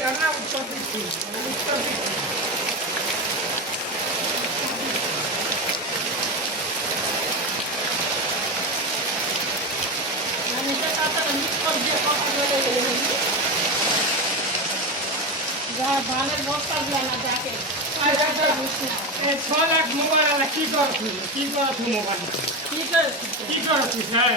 करना उत्तर दिखती उत्तर दिखती मैंने कहा था ना उत्तर दिया जहाँ भाले बहुत कर दिया ना जाके 6 लाख मोबाइल वाला की करत मोबाइल की करत है